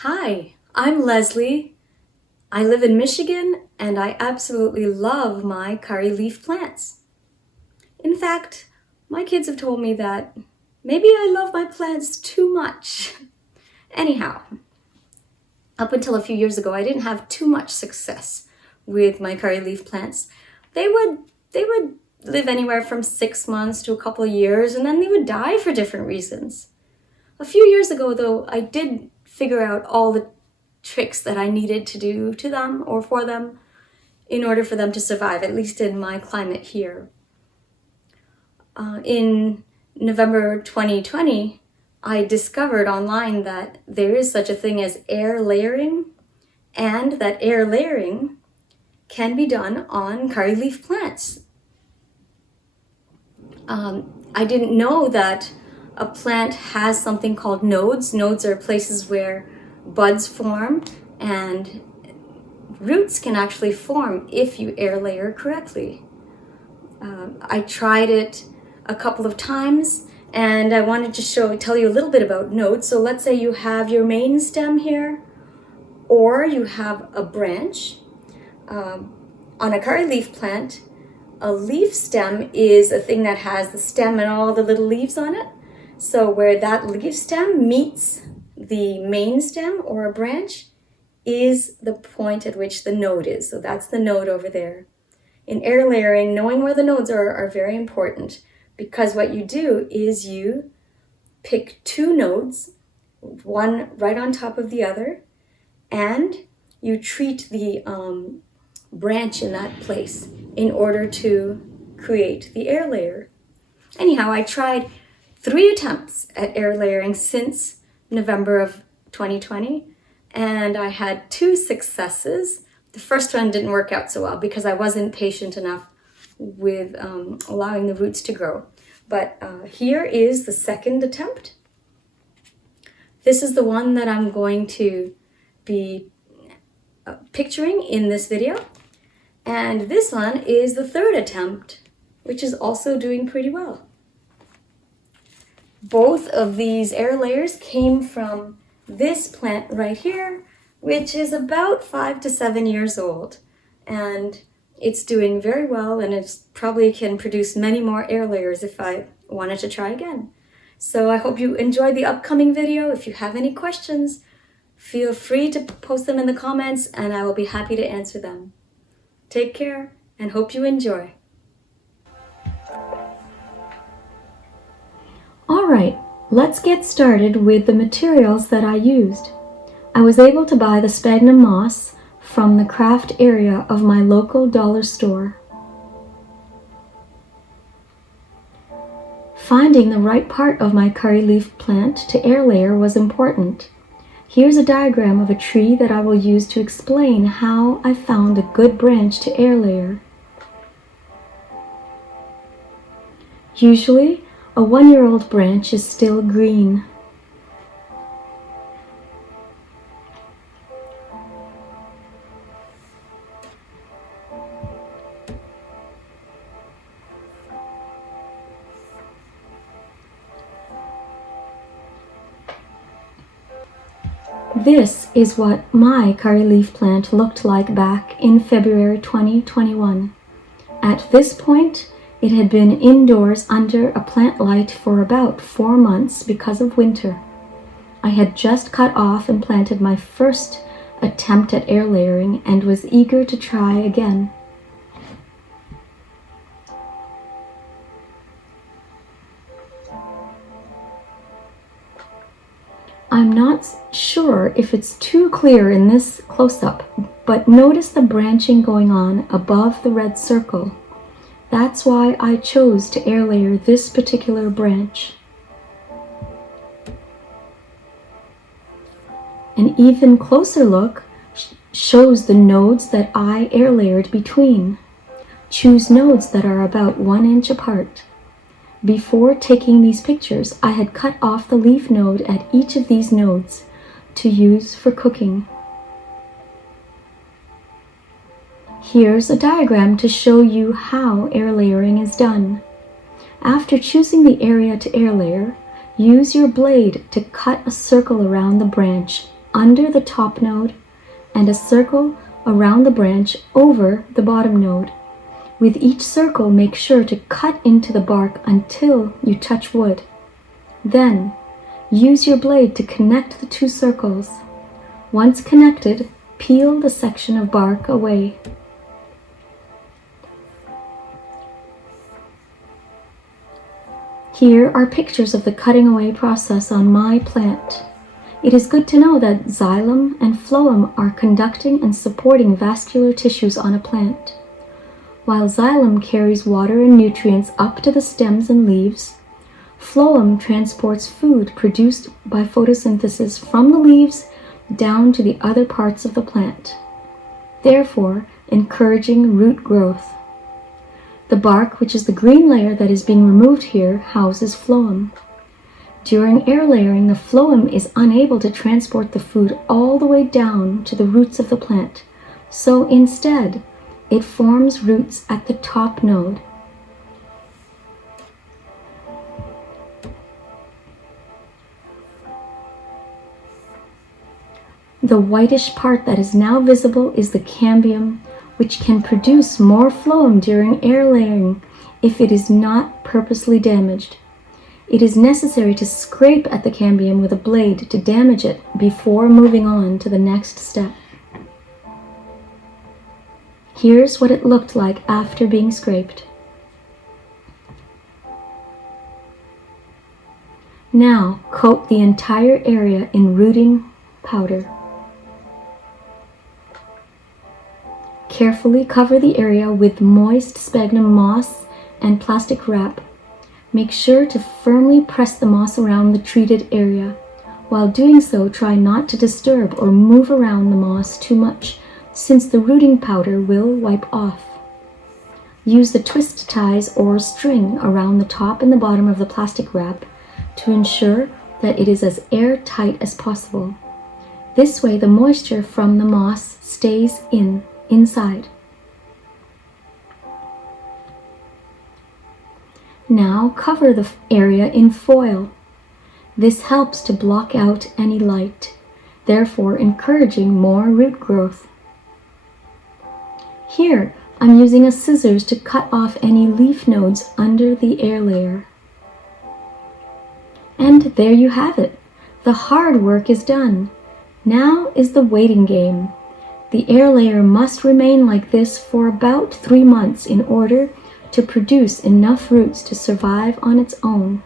Hi, I'm Lesley. I live in Michigan and I absolutely love my curry leaf plants. In fact, my kids have told me that maybe I love my plants too much. Anyhow, up until a few years ago, I didn't have too much success with my curry leaf plants. They would live anywhere from 6 months to a couple of years, and then they would die for different reasons. A few years ago, though, I did figure out all the tricks that I needed to do to them or for them in order for them to survive, at least in my climate here. In November 2020, I discovered online that there is such a thing as air layering, and that air layering can be done on curry leaf plants. I didn't know that a plant has something called nodes. Nodes are places where buds form, and roots can actually form if you air layer correctly. I tried it a couple of times, and I wanted to tell you a little bit about nodes. So let's say you have your main stem here, or you have a branch. On a curry leaf plant, a leaf stem is a thing that has the stem and all the little leaves on it. So where that leaf stem meets the main stem or a branch is the point at which the node is. So that's the node over there. In air layering, knowing where the nodes are very important, because what you do is you pick two nodes, one right on top of the other, and you treat the branch in that place in order to create the air layer. Anyhow, I tried 3 attempts at air layering since November of 2020, and I had 2 successes. The first one didn't work out so well because I wasn't patient enough with allowing the roots to grow. But here is the second attempt. This is the one that I'm going to be picturing in this video. And this one is the third attempt, which is also doing pretty well. Both of these air layers came from this plant right here, which is about 5 to 7 years old. And it's doing very well, and it probably can produce many more air layers if I wanted to try again. So I hope you enjoyed the upcoming video. If you have any questions, feel free to post them in the comments and I will be happy to answer them. Take care and hope you enjoy. Alright, let's get started with the materials that I used. I was able to buy the sphagnum moss from the craft area of my local dollar store. Finding the right part of my curry leaf plant to air layer was important. Here's a diagram of a tree that I will use to explain how I found a good branch to air layer. Usually, a 1-year-old branch is still green. This is what my curry leaf plant looked like back in February 2021. At this point, it had been indoors under a plant light for about 4 months because of winter. I had just cut off and planted my first attempt at air layering and was eager to try again. I'm not sure if it's too clear in this close-up, but notice the branching going on above the red circle. That's why I chose to air layer this particular branch. An even closer look shows the nodes that I air layered between. Choose nodes that are about 1 inch apart. Before taking these pictures, I had cut off the leaf node at each of these nodes to use for cooking. Here's a diagram to show you how air layering is done. After choosing the area to air layer, use your blade to cut a circle around the branch under the top node and a circle around the branch over the bottom node. With each circle, make sure to cut into the bark until you touch wood. Then, use your blade to connect the two circles. Once connected, peel the section of bark away. Here are pictures of the cutting away process on my plant. It is good to know that xylem and phloem are conducting and supporting vascular tissues on a plant. While xylem carries water and nutrients up to the stems and leaves, phloem transports food produced by photosynthesis from the leaves down to the other parts of the plant, therefore encouraging root growth. The bark, which is the green layer that is being removed here, houses phloem. During air layering, the phloem is unable to transport the food all the way down to the roots of the plant, so instead, it forms roots at the top node. The whitish part that is now visible is the cambium, which can produce more phloem during air layering if it is not purposely damaged. It is necessary to scrape at the cambium with a blade to damage it before moving on to the next step. Here's what it looked like after being scraped. Now coat the entire area in rooting powder. Carefully cover the area with moist sphagnum moss and plastic wrap. Make sure to firmly press the moss around the treated area. While doing so, try not to disturb or move around the moss too much, since the rooting powder will wipe off. Use the twist ties or string around the top and the bottom of the plastic wrap to ensure that it is as airtight as possible. This way, the moisture from the moss stays inside. Now cover the area in foil. This helps to block out any light, therefore encouraging more root growth. Here, I'm using a scissors to cut off any leaf nodes under the air layer. And there you have it. The hard work is done. Now is the waiting game. The air layer must remain like this for about 3 months in order to produce enough roots to survive on its own.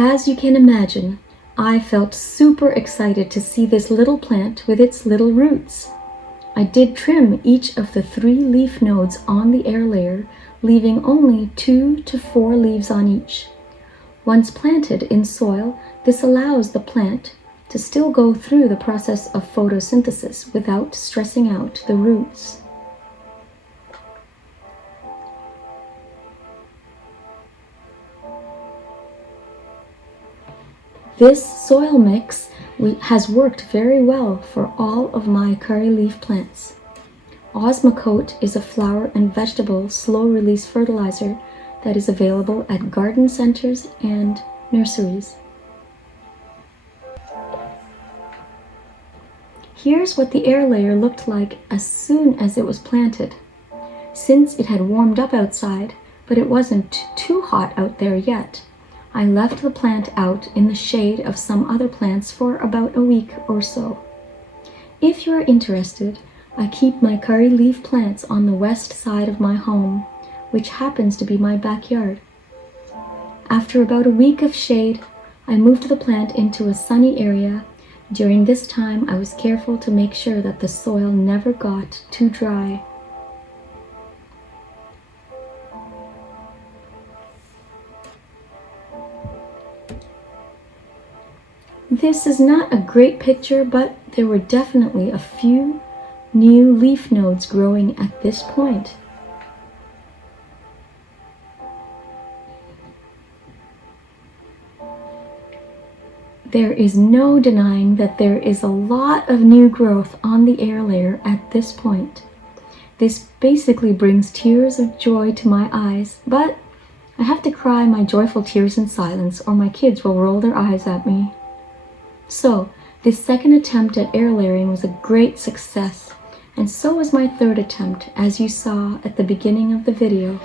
As you can imagine, I felt super excited to see this little plant with its little roots. I did trim each of the 3 leaf nodes on the air layer, leaving only 2 to 4 leaves on each. Once planted in soil, this allows the plant to still go through the process of photosynthesis without stressing out the roots. This soil mix has worked very well for all of my curry leaf plants. Osmocote is a flower and vegetable slow-release fertilizer that is available at garden centers and nurseries. Here's what the air layer looked like as soon as it was planted. Since it had warmed up outside, but it wasn't too hot out there yet, I left the plant out in the shade of some other plants for about a week or so. If you are interested, I keep my curry leaf plants on the west side of my home, which happens to be my backyard. After about a week of shade, I moved the plant into a sunny area. During this time, I was careful to make sure that the soil never got too dry. This is not a great picture, but there were definitely a few new leaf nodes growing at this point. There is no denying that there is a lot of new growth on the air layer at this point. This basically brings tears of joy to my eyes, but I have to cry my joyful tears in silence or my kids will roll their eyes at me. So, this second attempt at air layering was a great success, and so was my third attempt, as you saw at the beginning of the video.